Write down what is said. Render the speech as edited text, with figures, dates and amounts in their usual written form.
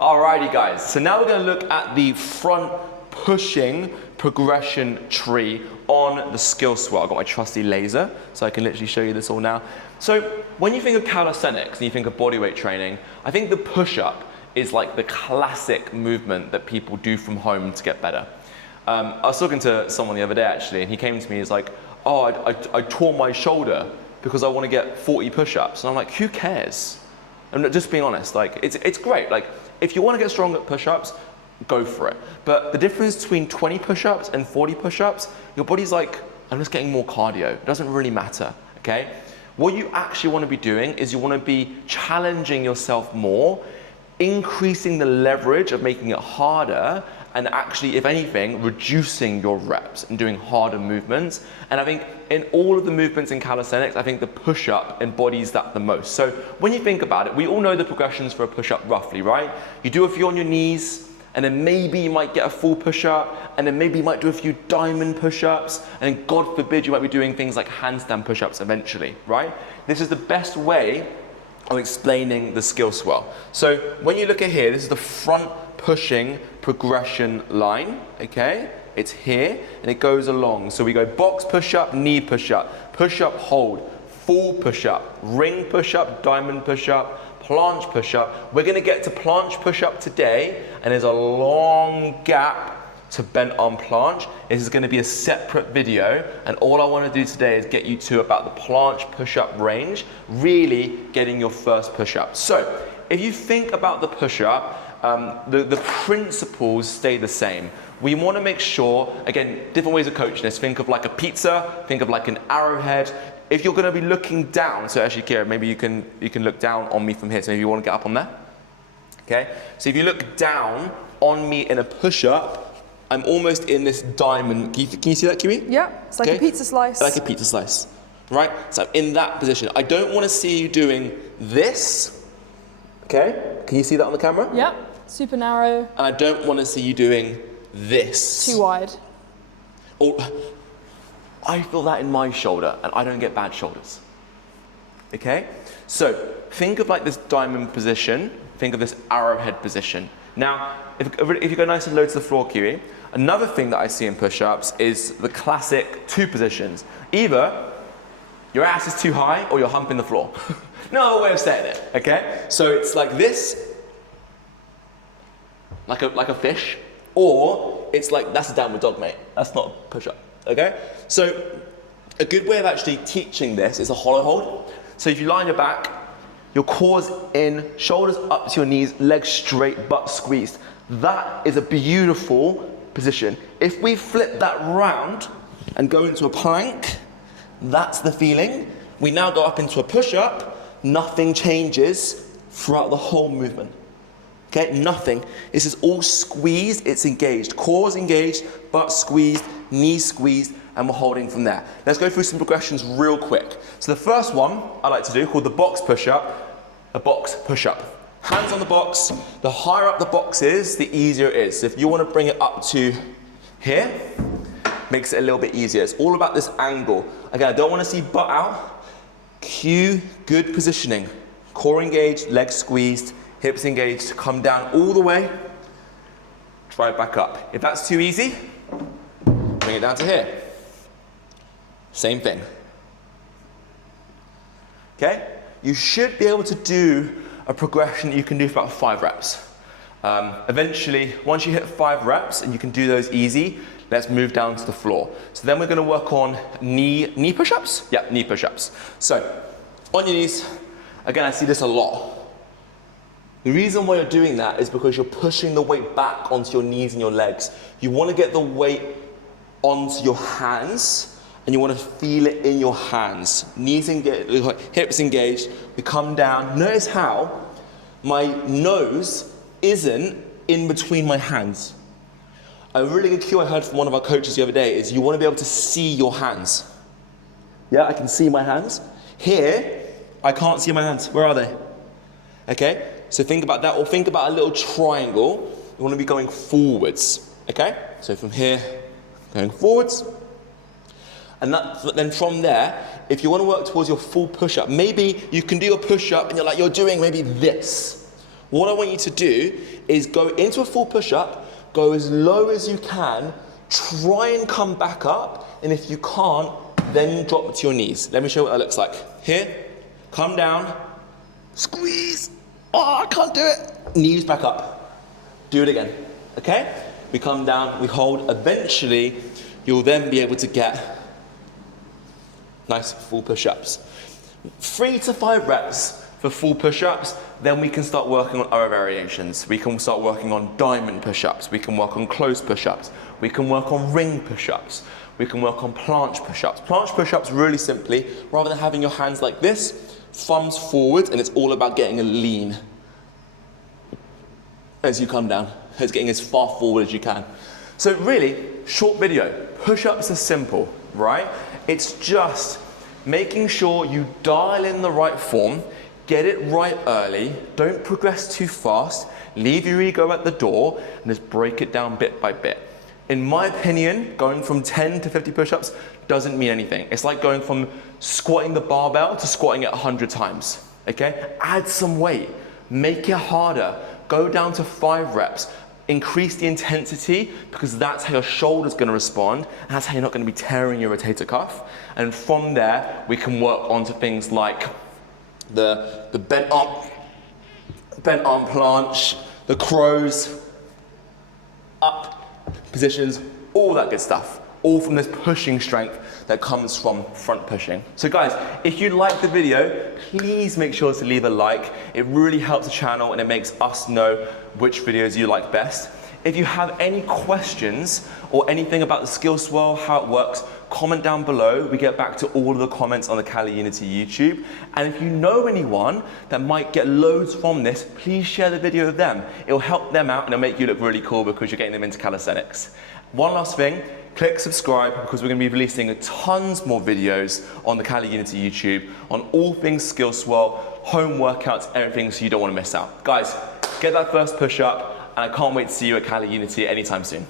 Alrighty guys, so now we're going to look at the front pushing progression tree on the SkillSwirl. I've got my trusty laser, so I can literally show you this all now. So when you think of calisthenics and you think of bodyweight training, I think the push-up is like the classic movement that people do from home to get better. I was talking to someone the other day actually, and he came to me, he's like, oh, I tore my shoulder because I want to get 40 push-ups. And I'm like, who cares? I'm just being honest, like, it's great. Like, if you want to get strong at push-ups, go for it. But the difference between 20 push-ups and 40 push-ups, your body's like, I'm just getting more cardio. It doesn't really matter, okay? What you actually want to be doing is you want to be challenging yourself more, increasing the leverage of making it harder, and actually, if anything, reducing your reps and doing harder movements. And I think in all of the movements in calisthenics, I think the push-up embodies that the most. So when you think about it, we all know the progressions for a push-up roughly, right? You do a few on your knees, and then maybe you might get a full push-up, and then maybe you might do a few diamond push-ups, and then God forbid you might be doing things like handstand push-ups eventually, right? This is the best way of explaining the SkillSwirl. So when you look at here, this is the front pushing progression line, okay? It's here, and it goes along. So we go box push-up, knee push-up, push-up, hold, full push-up, ring push-up, diamond push-up, planche push-up. We're gonna get to planche push-up today, and there's a long gap to bent arm planche. This is gonna be a separate video, and all I wanna do today is get you to about the planche push-up range, really getting your first push-up. So, if you think about the push-up, the principles stay the same. We wanna make sure, again, different ways of coaching this. Think of like a pizza, think of like an arrowhead. If you're gonna be looking down, so actually, Kira, maybe you can look down on me from here, so maybe you wanna get up on there. Okay, so if you look down on me in a push-up, I'm almost in this diamond. Can you see that, Kiwi? Yeah, it's like a pizza slice. Like a pizza slice, right? So I'm in that position. I don't want to see you doing this, okay? Can you see that on the camera? Yeah, super narrow. And I don't want to see you doing this. Too wide. Oh, I feel that in my shoulder, and I don't get bad shoulders, okay? So think of like this diamond position, think of this arrowhead position. Now, if you go nice and low to the floor, Kiwi, another thing that I see in push-ups is the classic two positions. Either your ass is too high or you're humping the floor. No other way of saying it, okay? So it's like this, like a fish, or it's like, that's a downward dog, mate. That's not a push-up, okay? So a good way of actually teaching this is a hollow hold. So if you lie on your back, your core's in, shoulders up to your knees, legs straight, butt squeezed. That is a beautiful position. If we flip that round and go into a plank, that's the feeling. We now go up into a push-up, nothing changes throughout the whole movement. Okay, nothing. This is all squeezed, it's engaged. Core's engaged, butt squeezed, knees squeezed, and we're holding from there. Let's go through some progressions real quick. So the first one I like to do, called the box push-up, a box push-up. Hands on the box. The higher up the box is, the easier it is. So if you want to bring it up to here, makes it a little bit easier. It's all about this angle. Again, I don't want to see butt out. Cue good positioning. Core engaged, legs squeezed, hips engaged. Come down all the way. Try it back up. If that's too easy, bring it down to here. Same thing. Okay? You should be able to do a progression that you can do for about 5 reps. Eventually, once you hit 5 reps and you can do those easy, let's move down to the floor. So then we're gonna work on knee push-ups? Yeah, knee push-ups. So, on your knees, again, I see this a lot. The reason why you're doing that is because you're pushing the weight back onto your knees and your legs. You wanna get the weight onto your hands, and you want to feel it in your hands. Knees engaged, hips engaged, we come down. Notice how my nose isn't in between my hands. A really good cue I heard from one of our coaches the other day is you want to be able to see your hands. Yeah, I can see my hands. Here, I can't see my hands. Where are they? Okay, so think about that, or think about a little triangle. You want to be going forwards, okay? So from here, going forwards. And then from there, if you want to work towards your full push-up, maybe you can do your push-up and you're doing maybe this. What I want you to do is go into a full push-up, go as low as you can, try and come back up, and if you can't, then drop to your knees. Let me show you what that looks like. Here, come down, squeeze. Oh, I can't do it. Knees back up. Do it again, okay? We come down, we hold. Eventually, you'll then be able to get nice full push-ups. 3 to 5 reps for full push-ups, then we can start working on other variations. We can start working on diamond push-ups. We can work on closed push-ups. We can work on ring push-ups. We can work on planche push-ups. Planche push-ups, really simply, rather than having your hands like this, thumbs forward, and it's all about getting a lean as you come down. It's getting as far forward as you can. So really, short video. Push-ups are simple, right? It's just making sure you dial in the right form, get it right early, don't progress too fast, leave your ego at the door, and just break it down bit by bit. In my opinion, going from 10 to 50 push-ups doesn't mean anything. It's like going from squatting the barbell to squatting it 100 times, okay? Add some weight, make it harder, go down to 5 reps, increase the intensity because that's how your shoulder's gonna respond, and that's how you're not gonna be tearing your rotator cuff. And from there, we can work onto things like the bent arm planche, the crows, up positions, all that good stuff. All from this pushing strength that comes from front pushing. So guys, if you liked the video, please make sure to leave a like. It really helps the channel and it makes us know which videos you like best. If you have any questions or anything about the SkillSwirl, how it works, comment down below. We get back to all of the comments on the CaliUnity YouTube. And if you know anyone that might get loads from this, please share the video with them. It'll help them out and it'll make you look really cool because you're getting them into calisthenics. One last thing, click subscribe because we're going to be releasing tons more videos on the CaliUnity YouTube on all things SkillSwirl, home workouts, everything, so you don't want to miss out. Guys, get that first push up, and I can't wait to see you at CaliUnity anytime soon.